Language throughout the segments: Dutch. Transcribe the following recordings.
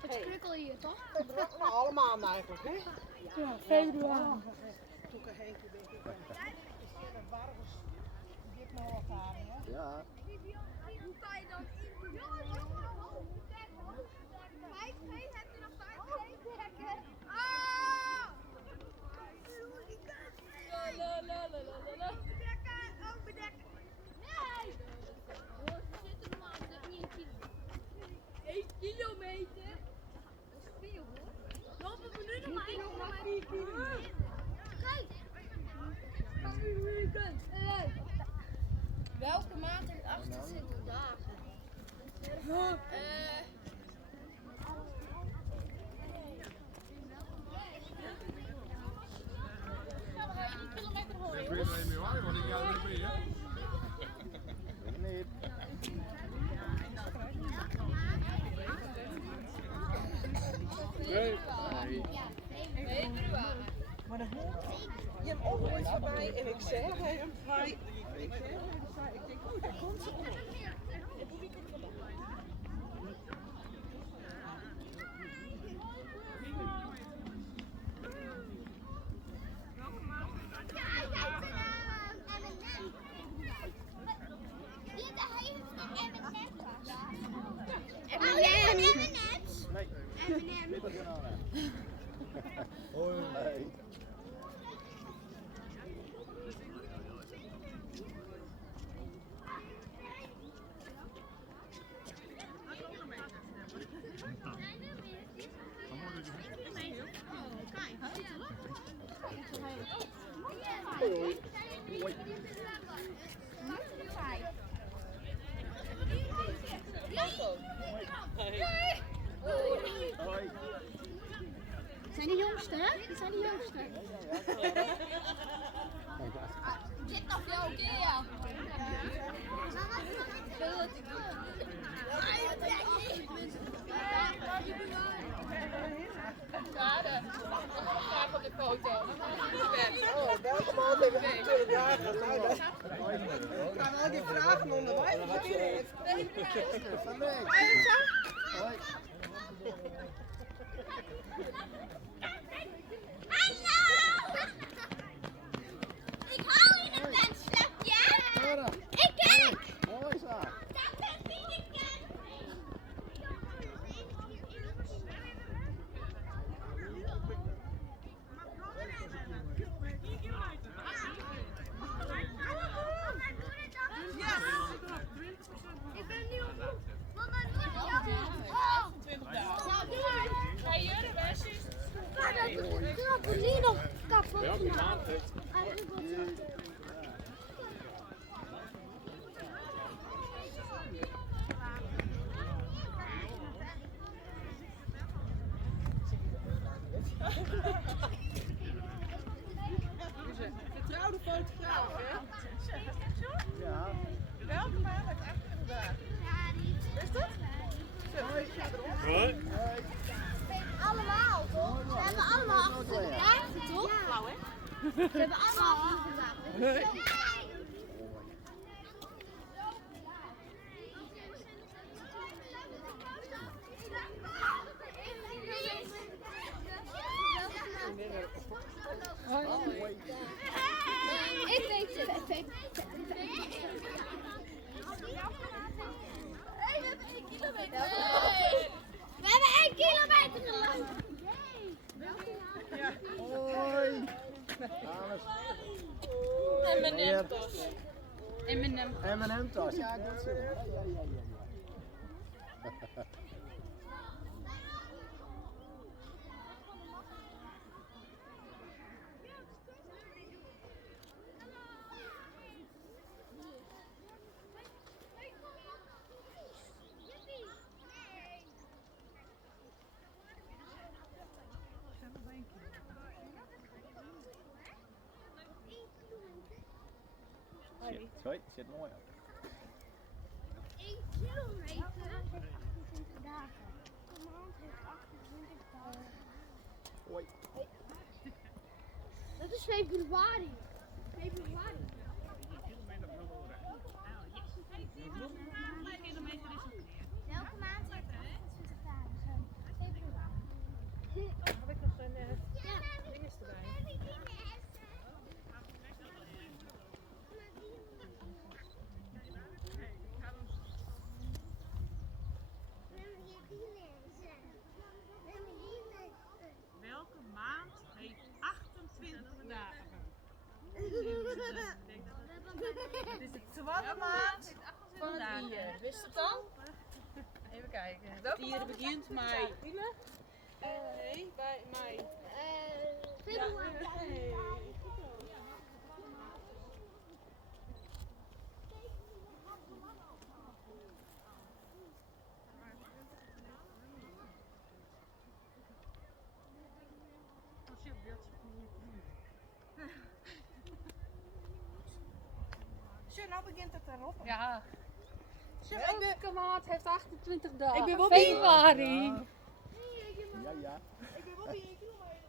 Het krukkel hier, toch? Nou, allemaal eigenlijk, hè? Ja, februari. Toen ik heen denk ik, dat wargens, dit nog wat aan, hè? Ja. Hoe kan je dan in? Vijf, heb je nog 5 dekken? Ah! Overdekken! Nee! We zitten normaal, dat is niet 1 kilometer. Dat is veel hoor. Lopen we nu nog maar 1 kilometer? Kijk! Welke maand heeft 28 dagen? Ik weet er niet waar, want ik ga er niet mee, hè? Niet. Nee. Maar de hond, je hebt ook nooit voorbij en ik zeg hem, ik denk, oeh, daar komt ze op. En hoe ik het vandaan? Hoi. Hey. Hoi. Hoi. Hoi. Zijn de jongste, hè? Dat zijn de jongste. Dit nog jouw keer, ja. Graag op de foto. Oh, welke maand hebben we natuurlijk dagen? Nou, dat kan al die vragen onderwijs. Van mij. Hoi. Hallo! Ik hou in een wensslapje. Ik kijk! Hoi zo. Dat ben ik Ik ben nu op. Mama, Ga je de versies? De trampoline kapot. Welke maand heeft Vertrouwde fotograaf, hè? Ja. Welke maand heeft 28 dagen? Is dat? Zo, ik ga erop. Hoi. Allemaal, toch? Ze hebben allemaal 28 dagen, toch? Flauw, hè? Ze hebben allemaal 28 dagen. Ik weet het. We hebben 1 kilometer. We hebben 1 kilometer gelopen. Hoi. Dames. M&M-tas. M&M-tas. Ja, dat is het. Ja. Hoi, zit mooi op. 1 kilometer. Dagen. De maand heeft 28 dagen. Hoi. Dat is februari. Februari. Welke maand heeft zwakke maand van het dagen. dier. Wist je het al? Even kijken. Het dier begint mei. Nee, bij mei. Februari. Zo, nou begint het erop. Ja. Elke maand heeft 28 dagen. Ik ben Bobby. Februari. Ja, ja. Ik ben Bobby 1 kilometer.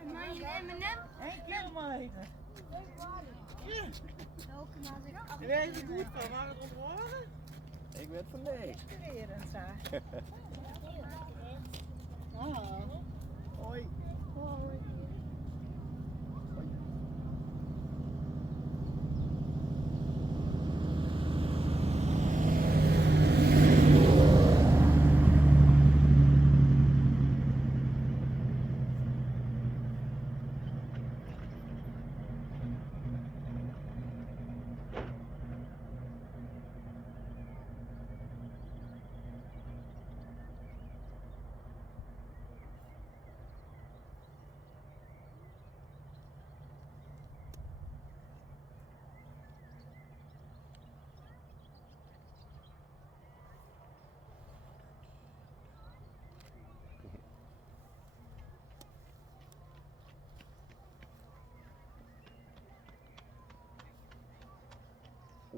En mijn M&M. 1 kilometer. Welke maand ik af. En daar is het goed van, maar het onthoren? Ik werd van niks. Weer een zaak. Hoi.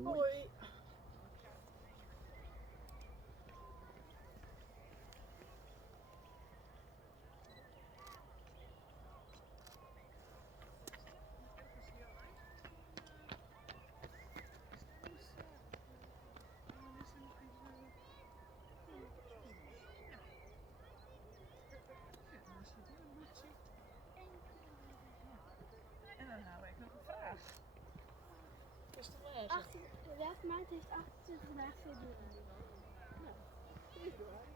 Hoi. En dan hou ik nog een vraag. Is de les? Welke maand heeft 28 dagen februari?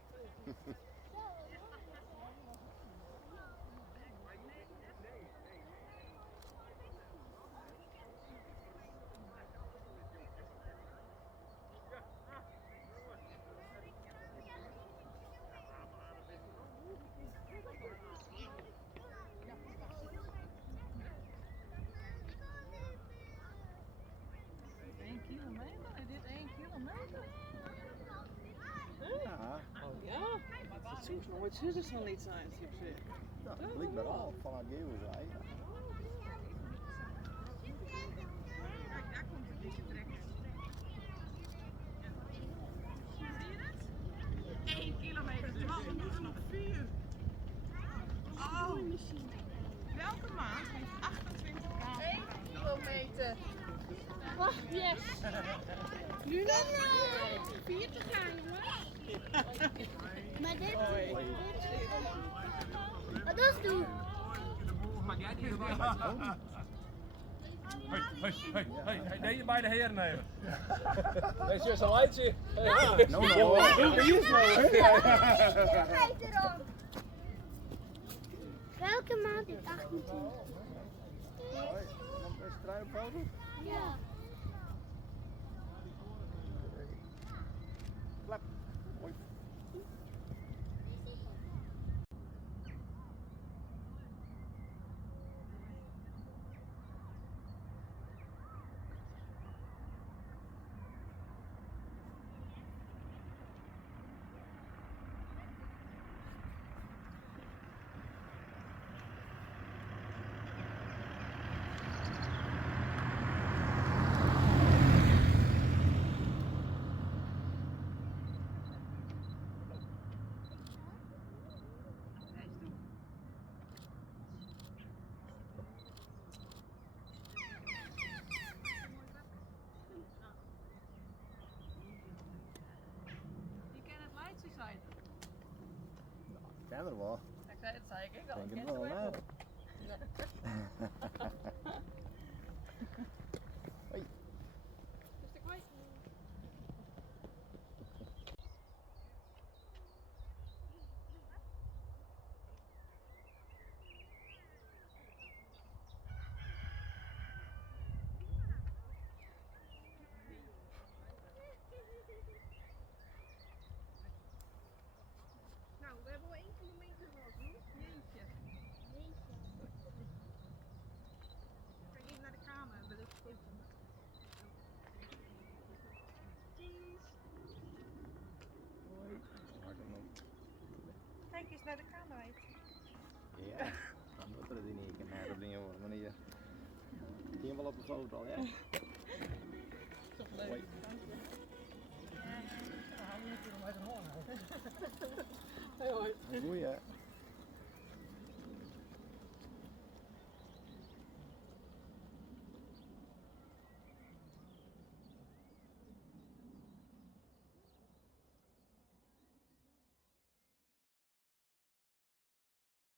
Ja, Oh ja, dat zou nooit zussen zal niet zijn, op zich. dat blijkbaar al van haar geeuwen zei. Kijk, daar komt het dikke trekker. Zie je dat? 1 kilometer, terwijl we moeten nog 4. Oh, welke maand heeft 28 dagen? 1 kilometer. Oh, yes. Nu nog 4 te gaan, jongens. Maar dit... Wat is doen? Hey, nee, je bij de heren nemen. Wees je zo'n lijntje. No, no. Welke maand is 28? Hoi. Is het trein op foto? Ja. Klap. Hoi. kan er wel. Ik zei, dat zei ik al. Denk het Kent wel, er hè? op. Hoi. Dus ik weet. Nou, we hebben al 1 kilometer gehad, hoor. Jeetje. Ga even naar de kamer, wil ik foto. Kijk eens naar de kamer uit. Ja, dan moet er die niet in naar dingen worden, maar hier. Die wel op de foto al, ja? Toch leuk. Hoi. Dank je. Goeie.